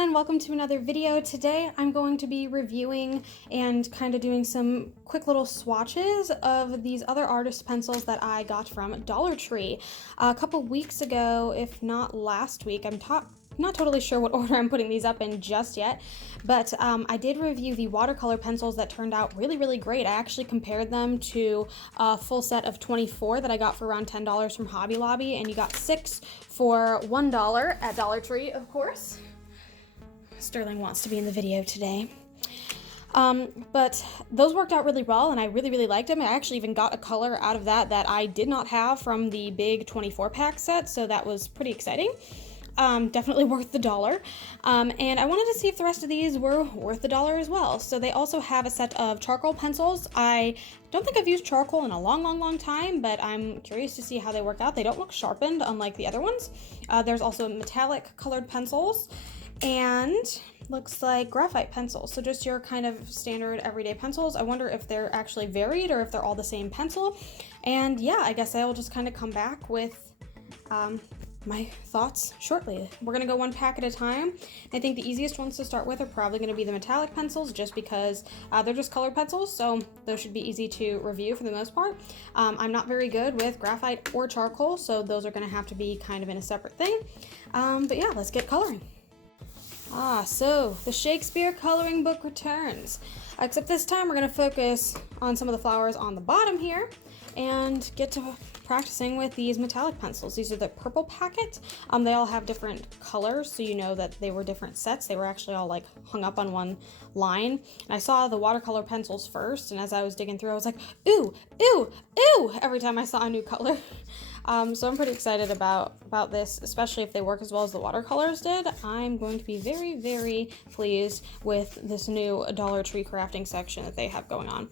everyone, and welcome to another video. Today I'm going to be reviewing and kind of doing some quick little swatches of these other artist pencils that I got from Dollar Tree a couple weeks ago, if not last week. I'm not totally sure what order I'm putting these up in just yet, but I did review the watercolor pencils that turned out really great. I actually compared them to a full set of 24 that I got for around $10 from Hobby Lobby, and you got 6 for $1 at Dollar Tree, of course. Sterling wants to be in the video today. But those worked out really well, and I really liked them. I actually even got a color out of that I did not have from the big 24 pack set, so that was pretty exciting. Definitely worth the $1. And I wanted to see if the rest of these were worth the $1 as well. So they also have a set of charcoal pencils. I don't think I've used charcoal in a long time, but I'm curious to see how they work out. They don't look sharpened unlike the other ones. There's also metallic colored pencils and looks like graphite pencils. So just your kind of standard everyday pencils. I wonder if they're actually varied or if they're all the same pencil. And yeah, I guess I'll just kind of come back with my thoughts shortly. We're gonna go one pack at a time. I think the easiest ones to start with are probably gonna be the metallic pencils, just because they're just colored pencils, so those should be easy to review for the most part. I'm not very good with graphite or charcoal, so those are gonna have to be kind of in a separate thing. But yeah, let's get coloring. So the Shakespeare coloring book returns. Except this time we're gonna focus on some of the flowers on the bottom here and get to practicing with these metallic pencils. These are the purple packet. They all have different colors, so you know that they were different sets. They were actually all like hung up on one line. And I saw the watercolor pencils first, and as I was digging through, I was like, ooh, ooh, ooh, every time I saw a new color. So I'm pretty excited about this, especially if they work as well as the watercolors did. I'm going to be very pleased with this new Dollar Tree crafting section that they have going on.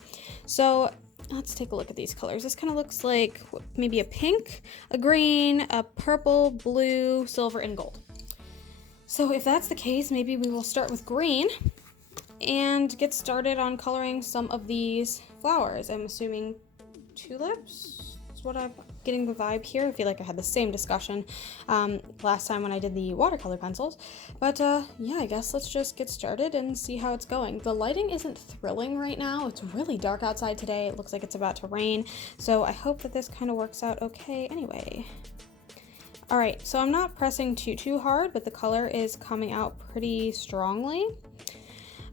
So let's take a look at these colors. This kind of looks like maybe a pink, a green, a purple, blue, silver, and gold. So if that's the case, maybe we will start with green and get started on coloring some of these flowers. I'm assuming tulips is what I'm getting the vibe here. I feel like I had the same discussion last time when I did the watercolor pencils. But yeah, I guess let's just get started and see how it's going. The lighting isn't thrilling right now. It's really dark outside today. It looks like it's about to rain. So I hope that this kind of works out okay anyway. All right, so I'm not pressing too hard, but the color is coming out pretty strongly.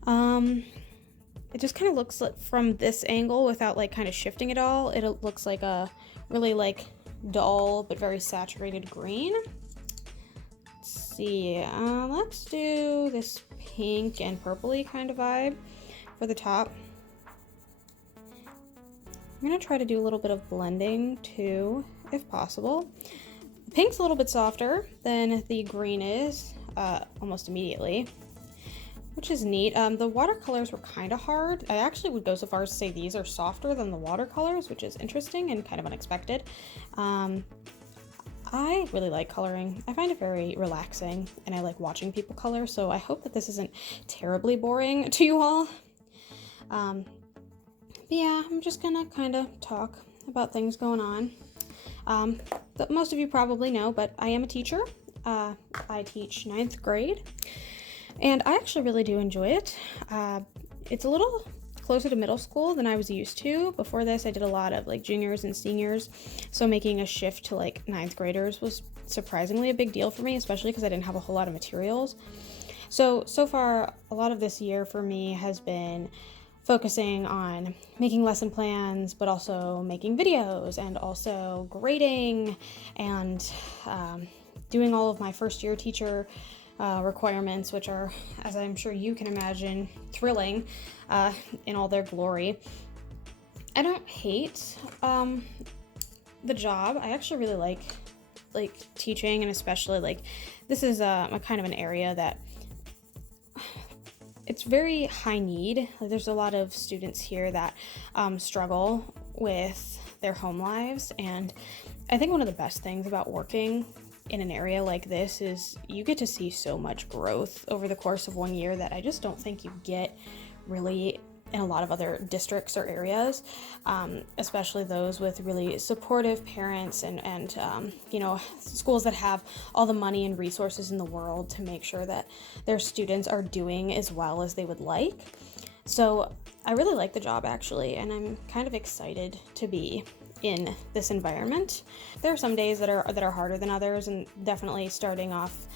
It just kind of looks like from this angle without like kind of shifting it all. It looks like a really like dull but very saturated green. Let's see, let's do this pink and purpley kind of vibe for the top. I'm gonna try to do a little bit of blending too, if possible. The pink's a little bit softer than the green is almost immediately, which is neat. The watercolors were kind of hard. I actually would go so far as to say these are softer than the watercolors, which is interesting and kind of unexpected. I really like coloring. I find it very relaxing, and I like watching people color, so I hope that this isn't terribly boring to you all. But yeah, I'm just gonna kind of talk about things going on. That most of you probably know, but I am a teacher. I teach 9th grade. And I actually really do enjoy it. It's a little closer to middle school than I was used to. Before this, I did a lot of like juniors and seniors. So making a shift to like 9th graders was surprisingly a big deal for me, especially because I didn't have a whole lot of materials. So far, a lot of this year for me has been focusing on making lesson plans, but also making videos and also grading and doing all of my first year teacher requirements, which are, as I'm sure you can imagine, thrilling in all their glory. I don't hate the job. I actually really like teaching, and especially like this is a kind of an area that it's very high need. Like, there's a lot of students here that struggle with their home lives, and I think one of the best things about working in an area like this is you get to see so much growth over the course of one year that I just don't think you get really in a lot of other districts or areas, especially those with really supportive parents and you know, schools that have all the money and resources in the world to make sure that their students are doing as well as they would like. So I really like the job actually, and I'm kind of excited to be in this environment. There are some days that are harder than others, and definitely starting off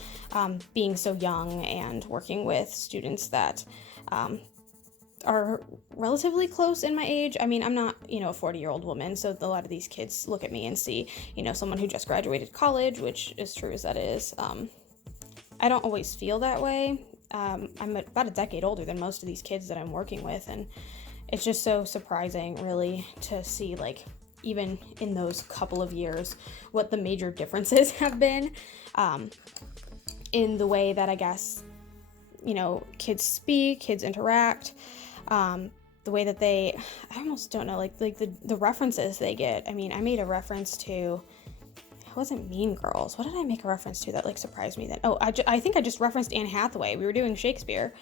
being so young and working with students that are relatively close in my age. I mean, I'm not, you know, a 40-year-old woman, so a lot of these kids look at me and see, you know, someone who just graduated college, which is true as that is. I don't always feel that way. I'm about a decade older than most of these kids that I'm working with, and it's just so surprising, really, to see, like, even in those couple of years, what the major differences have been in the way that, I guess, you know, kids speak, kids interact, the way that they, I almost don't know, like the references they get. I mean, I made a reference to, it wasn't Mean Girls. What did I make a reference to that, like, surprised me then? Oh, I think I just referenced Anne Hathaway. We were doing Shakespeare.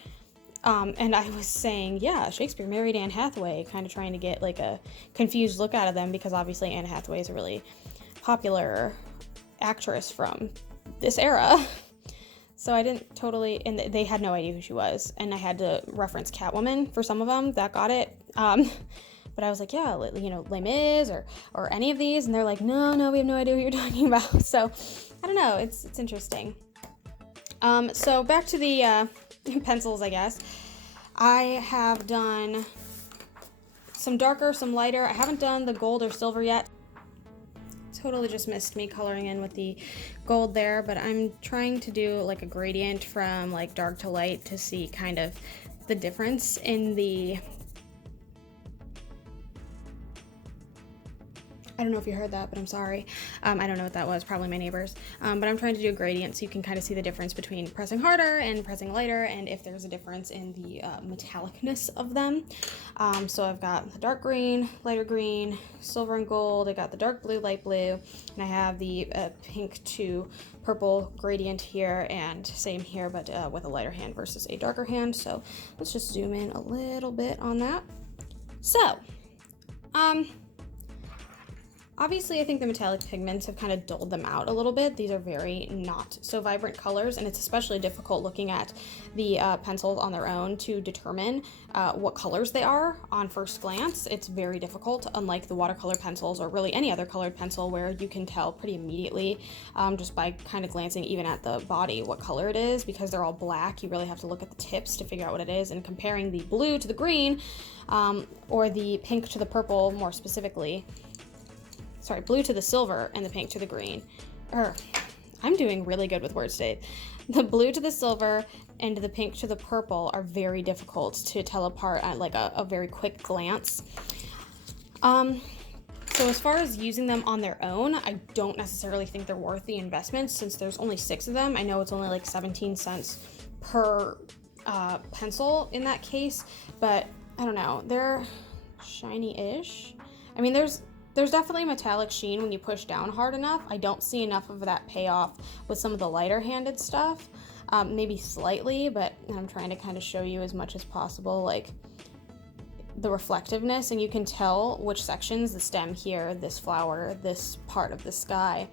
And I was saying, yeah, Shakespeare married Anne Hathaway, kind of trying to get, like, a confused look out of them, because obviously Anne Hathaway is a really popular actress from this era. So I didn't totally, and they had no idea who she was, and I had to reference Catwoman for some of them that got it. But I was like, yeah, you know, Les Mis or any of these, and they're like, no, we have no idea what you're talking about. So I don't know, it's interesting. So back to the pencils, I guess. I have done some darker, some lighter. I haven't done the gold or silver yet. Totally just missed me coloring in with the gold there, but I'm trying to do like a gradient from like dark to light to see kind of the difference in the, I don't know if you heard that, but I'm sorry. I don't know what that was, probably my neighbors. But I'm trying to do a gradient so you can kind of see the difference between pressing harder and pressing lighter, and if there's a difference in the metallicness of them. So I've got the dark green, lighter green, silver and gold. I got the dark blue, light blue, and I have the pink to purple gradient here, and same here, but with a lighter hand versus a darker hand. So let's just zoom in a little bit on that. So, obviously, I think the metallic pigments have kind of dulled them out a little bit. These are very not so vibrant colors, and it's especially difficult looking at the pencils on their own to determine what colors they are on first glance. It's very difficult, unlike the watercolor pencils or really any other colored pencil, where you can tell pretty immediately just by kind of glancing even at the body what color it is. Because they're all black, you really have to look at the tips to figure out what it is, and comparing the blue to the green or the pink to the purple more specifically. Sorry, blue to the silver and the pink to the green. I'm doing really good with words today. The blue to the silver and the pink to the purple are very difficult to tell apart at like a very quick glance. So as far as using them on their own, I don't necessarily think they're worth the investment, since there's only 6 of them. I know it's only like 17 cents per pencil in that case, but I don't know, they're shiny-ish. I mean, there's definitely metallic sheen when you push down hard enough. I don't see enough of that payoff with some of the lighter handed stuff. Maybe slightly, but I'm trying to kind of show you as much as possible, like the reflectiveness, and you can tell which sections, the stem here, this flower, this part of the sky,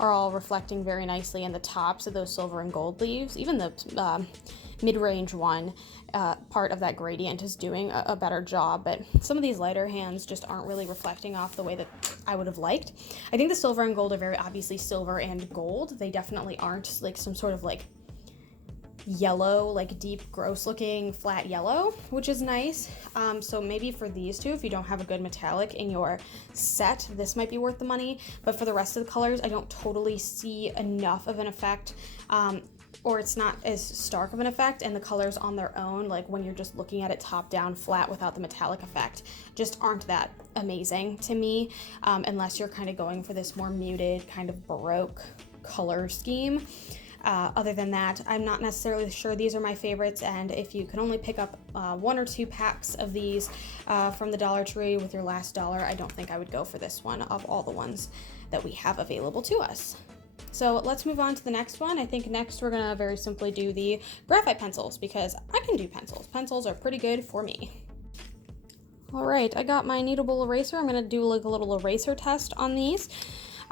are all reflecting very nicely in the tops of those silver and gold leaves. Even the mid-range one, part of that gradient is doing a better job, but some of these lighter hands just aren't really reflecting off the way that I would have liked. I think the silver and gold are very obviously silver and gold. They definitely aren't like some sort of like yellow, like deep, gross looking flat yellow, which is nice. So maybe for these two, if you don't have a good metallic in your set, this might be worth the money. But for the rest of the colors, I don't totally see enough of an effect, or it's not as stark of an effect, and the colors on their own, like when you're just looking at it top down flat without the metallic effect, just aren't that amazing to me, unless you're kind of going for this more muted kind of Baroque color scheme. Other than that, I'm not necessarily sure these are my favorites, and if you can only pick up 1 or 2 packs of these from the Dollar Tree with your last dollar, I don't think I would go for this one of all the ones that we have available to us. So let's move on to the next one. I think next we're gonna very simply do the graphite pencils, because I can do pencils. Pencils are pretty good for me. All right, I got my kneadable eraser. I'm gonna do like a little eraser test on these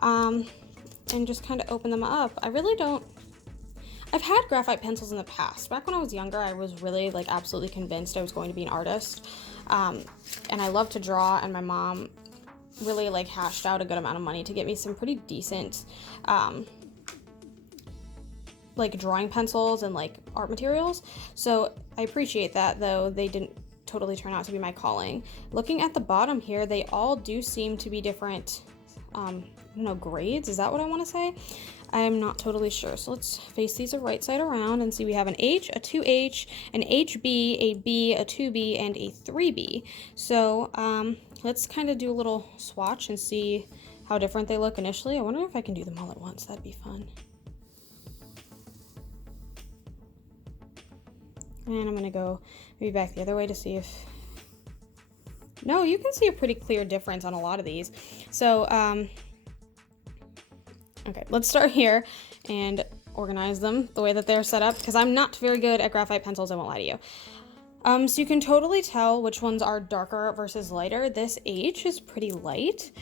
and just kind of open them up. I've had graphite pencils in the past. Back when I was younger, I was really like absolutely convinced I was going to be an artist. And I love to draw, and my mom really like hashed out a good amount of money to get me some pretty decent like drawing pencils and like art materials. So I appreciate that, though they didn't totally turn out to be my calling. Looking at the bottom here, they all do seem to be different, grades. Is that what I want to say? I'm not totally sure. So let's face these right side around and see. We have an H, a 2H, an HB, a B, a 2B, and a 3B. So let's kind of do a little swatch and see how different they look initially. I wonder if I can do them all at once. That'd be fun. And I'm gonna go maybe back the other way to see if... No, you can see a pretty clear difference on a lot of these. So, okay, let's start here and organize them the way that they're set up, because I'm not very good at graphite pencils, I won't lie to you. So you can totally tell which ones are darker versus lighter. This H is pretty light.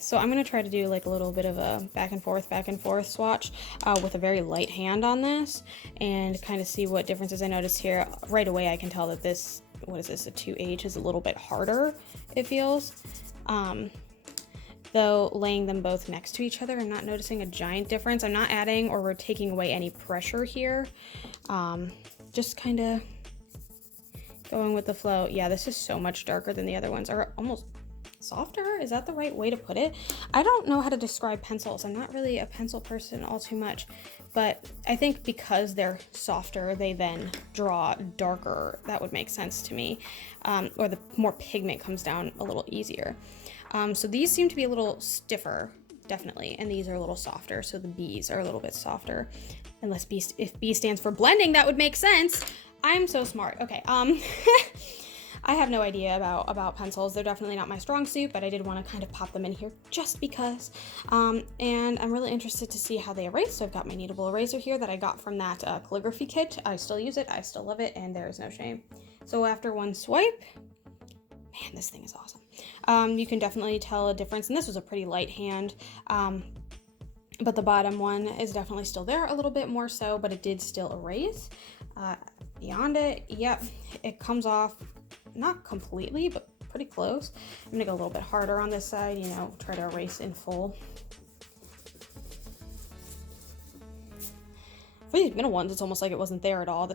So I'm gonna try to do like a little bit of a back and forth swatch with a very light hand on this, and kind of see what differences I notice here. Right away I can tell that this, what is this, a 2H is a little bit harder, it feels. Though laying them both next to each other, I'm not noticing a giant difference. I'm not adding or we're taking away any pressure here. Just kind of going with the flow. Yeah, this is so much darker than the other ones, or almost softer. Is that the right way to put it? I don't know how to describe pencils. I'm not really a pencil person all too much, but I think because they're softer, they then draw darker. That would make sense to me. Or the more pigment comes down a little easier. So these seem to be a little stiffer, definitely, and these are a little softer, so the B's are a little bit softer. Unless B, if B stands for blending, that would make sense. I'm so smart. Okay, I have no idea about pencils. They're definitely not my strong suit, but I did want to kind of pop them in here just because. And I'm really interested to see how they erase. So I've got my kneadable eraser here that I got from that calligraphy kit. I still use it, I still love it, and there is no shame. So after one swipe, man, this thing is awesome. You can definitely tell a difference, and this was a pretty light hand. But the bottom one is definitely still there a little bit more so, but it did still erase. Beyond it, yep, it comes off not completely, but pretty close. I'm gonna go a little bit harder on this side, you know, try to erase in full. For these middle ones, it's almost like it wasn't there at all. The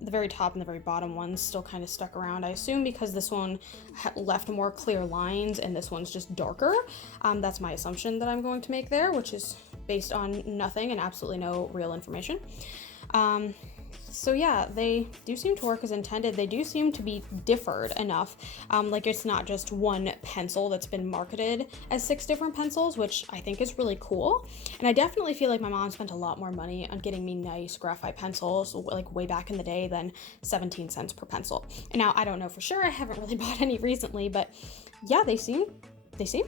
very top and the very bottom ones still kind of stuck around. I assume because this one left more clear lines and this one's just darker. That's my assumption that I'm going to make there, which is based on nothing and absolutely no real information. So yeah, they do seem to work as intended. They do seem to be differed enough. Like it's not just one pencil that's been marketed as 6 different pencils, which I think is really cool. And I definitely feel like my mom spent a lot more money on getting me nice graphite pencils, like way back in the day, than 17 cents per pencil. And now I don't know for sure. I haven't really bought any recently, but yeah, they seem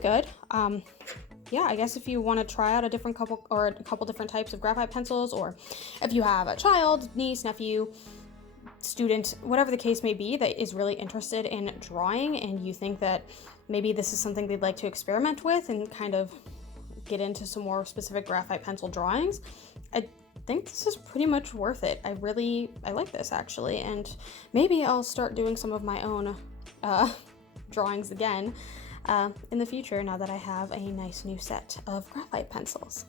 good. Yeah, I guess if you want to try out a couple different types of graphite pencils, or if you have a child, niece, nephew, student, whatever the case may be, that is really interested in drawing, and you think that maybe this is something they'd like to experiment with and kind of get into some more specific graphite pencil drawings, I think this is pretty much worth it. I like this actually, and maybe I'll start doing some of my own drawings again in the future, now that I have a nice new set of graphite pencils.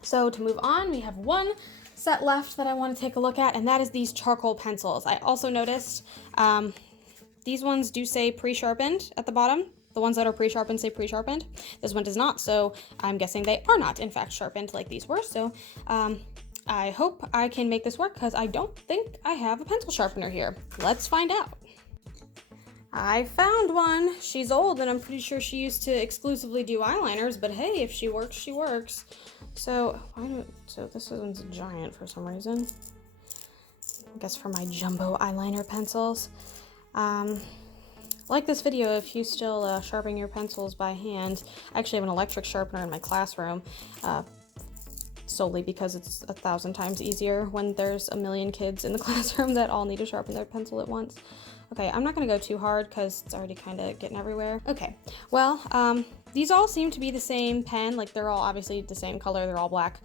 So to move on, we have one set left that I want to take a look at, and that is these charcoal pencils. I also noticed these ones do say pre-sharpened at the bottom. The ones that are pre-sharpened say pre-sharpened. This one does not, so I'm guessing they are not in fact sharpened like these were. So I hope I can make this work, because I don't think I have a pencil sharpener here. Let's find out. I found one. She's old, and I'm pretty sure she used to exclusively do eyeliners, but hey, if she works, she works. So this one's giant for some reason. I guess for my jumbo eyeliner pencils. Like this video if you still sharpen your pencils by hand. I actually have an electric sharpener in my classroom, solely because it's 1,000 times easier when there's a million kids in the classroom that all need to sharpen their pencil at once. Okay, I'm not gonna go too hard because it's already kind of getting everywhere. Okay, well, these all seem to be the same pen. Like, they're all obviously the same color, they're all black.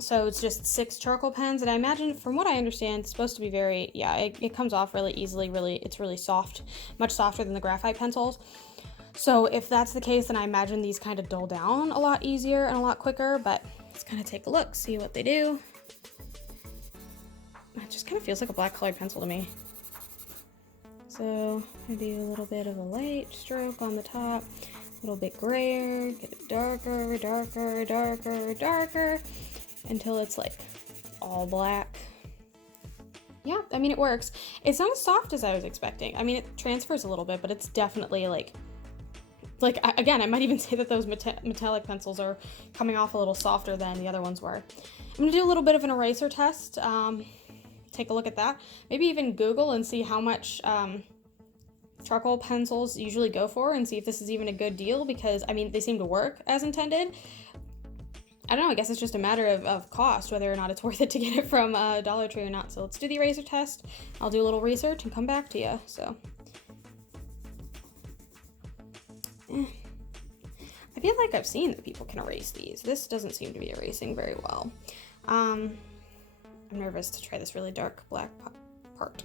So it's just 6 charcoal pens, and I imagine, from what I understand, it's supposed to be very, yeah, it comes off really easily, it's really soft, much softer than the graphite pencils. So if that's the case, then I imagine these kind of dull down a lot easier and a lot quicker, but let's kind of take a look, see what they do. It just kind of feels like a black colored pencil to me. So I do a little bit of a light stroke on the top, a little bit grayer, get it darker, darker, darker, darker, until it's like all black. Yeah, I mean, it works. It's not as soft as I was expecting. I mean, it transfers a little bit, but it's definitely like again, I might even say that those metallic pencils are coming off a little softer than the other ones were. I'm gonna do a little bit of an eraser test. Take a look at that. Maybe even Google and see how much charcoal pencils usually go for, and see if this is even a good deal, because I mean, they seem to work as intended. I don't know, I guess it's just a matter of cost, whether or not it's worth it to get it from Dollar Tree or not. So let's do the eraser test. I'll do a little research and come back to you. So I feel like I've seen that people can erase these. This doesn't seem to be erasing very well. I'm nervous to try this really dark black part.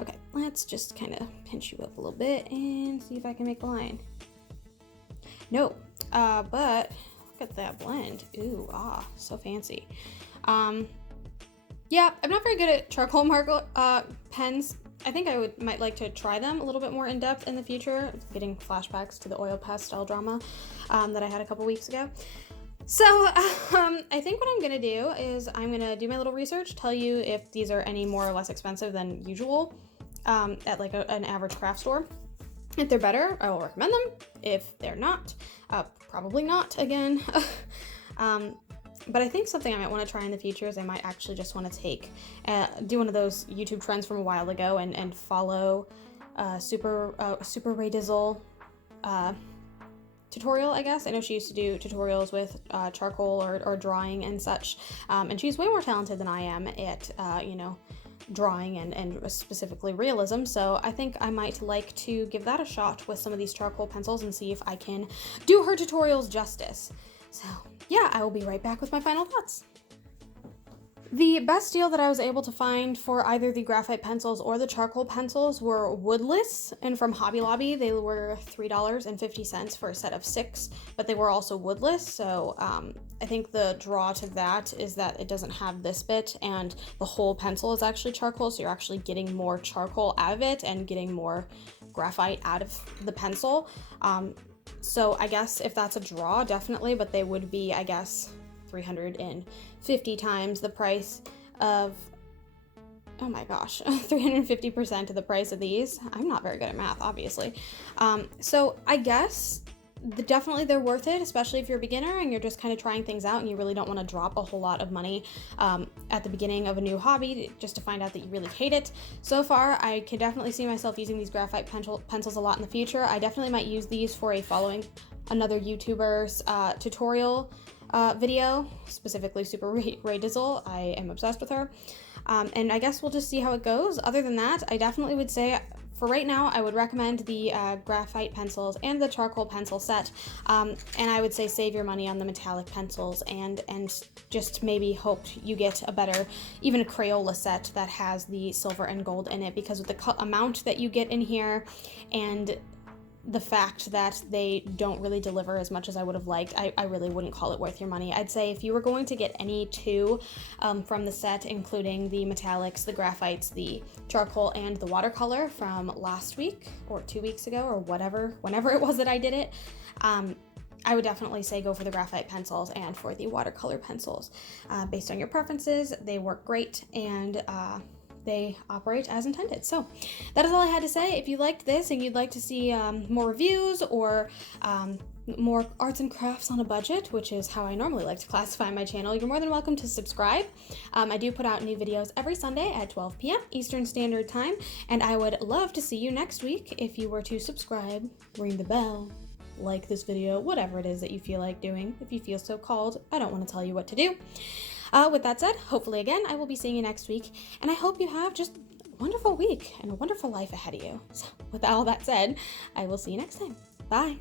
Okay, let's just kind of pinch you up a little bit and see if I can make a line. No, but look at that blend. Ooh, so fancy. Yeah, I'm not very good at charcoal marker pens. I think I might like to try them a little bit more in depth in the future. Getting flashbacks to the oil pastel drama that I had a couple weeks ago. So I think what I'm gonna do is I'm gonna do my little research, tell you if these are any more or less expensive than usual at like an average craft store. If they're better, I will recommend them. If they're not, probably not again. But I think something I might want to try in the future is I might actually just want to do one of those YouTube trends from a while ago and follow Super Ray Dizzle tutorial, I guess. I know she used to do tutorials with charcoal or drawing and such, and she's way more talented than I am at, you know, drawing and specifically realism. So I think I might like to give that a shot with some of these charcoal pencils and see if I can do her tutorials justice. So yeah, I will be right back with my final thoughts. The best deal that I was able to find for either the graphite pencils or the charcoal pencils were woodless, and from Hobby Lobby they were $3.50 for a set of 6, but they were also woodless. So I think the draw to that is that it doesn't have this bit, and the whole pencil is actually charcoal, so you're actually getting more charcoal out of it and getting more graphite out of the pencil. So I guess if that's a draw, definitely, but they would be, I guess, 350 times the price of, oh my gosh, 350% of the price of these. I'm not very good at math, obviously. So I guess definitely they're worth it, especially if you're a beginner and you're just kind of trying things out and you really don't want to drop a whole lot of money at the beginning of a new hobby just to find out that you really hate it. So far, I can definitely see myself using these graphite pencils a lot in the future. I definitely might use these for following another YouTuber's tutorial video, specifically Super Ray Dizzle. I am obsessed with her. And I guess we'll just see how it goes. Other than that, I definitely would say, for right now, I would recommend the graphite pencils and the charcoal pencil set, and I would say save your money on the metallic pencils and just maybe hope you get a better, even a Crayola set that has the silver and gold in it, because with the amount that you get in here and the fact that they don't really deliver as much as I would have liked, I really wouldn't call it worth your money. I'd say if you were going to get any two from the set, including the metallics, the graphites, the charcoal, and the watercolor from last week or 2 weeks ago or whenever it was that I did it, I would definitely say go for the graphite pencils and for the watercolor pencils. Based on your preferences, they work great, and they operate as intended. So that is all I had to say. If you liked this and you'd like to see more reviews or more arts and crafts on a budget, which is how I normally like to classify my channel, you're more than welcome to subscribe. I do put out new videos every Sunday at 12 p.m. Eastern Standard Time, and I would love to see you next week if you were to subscribe, ring the bell, like this video, whatever it is that you feel like doing. If you feel so called, I don't want to tell you what to do. With that said, hopefully again, I will be seeing you next week, and I hope you have just wonderful week and a wonderful life ahead of you. So with all that said, I will see you next time. Bye.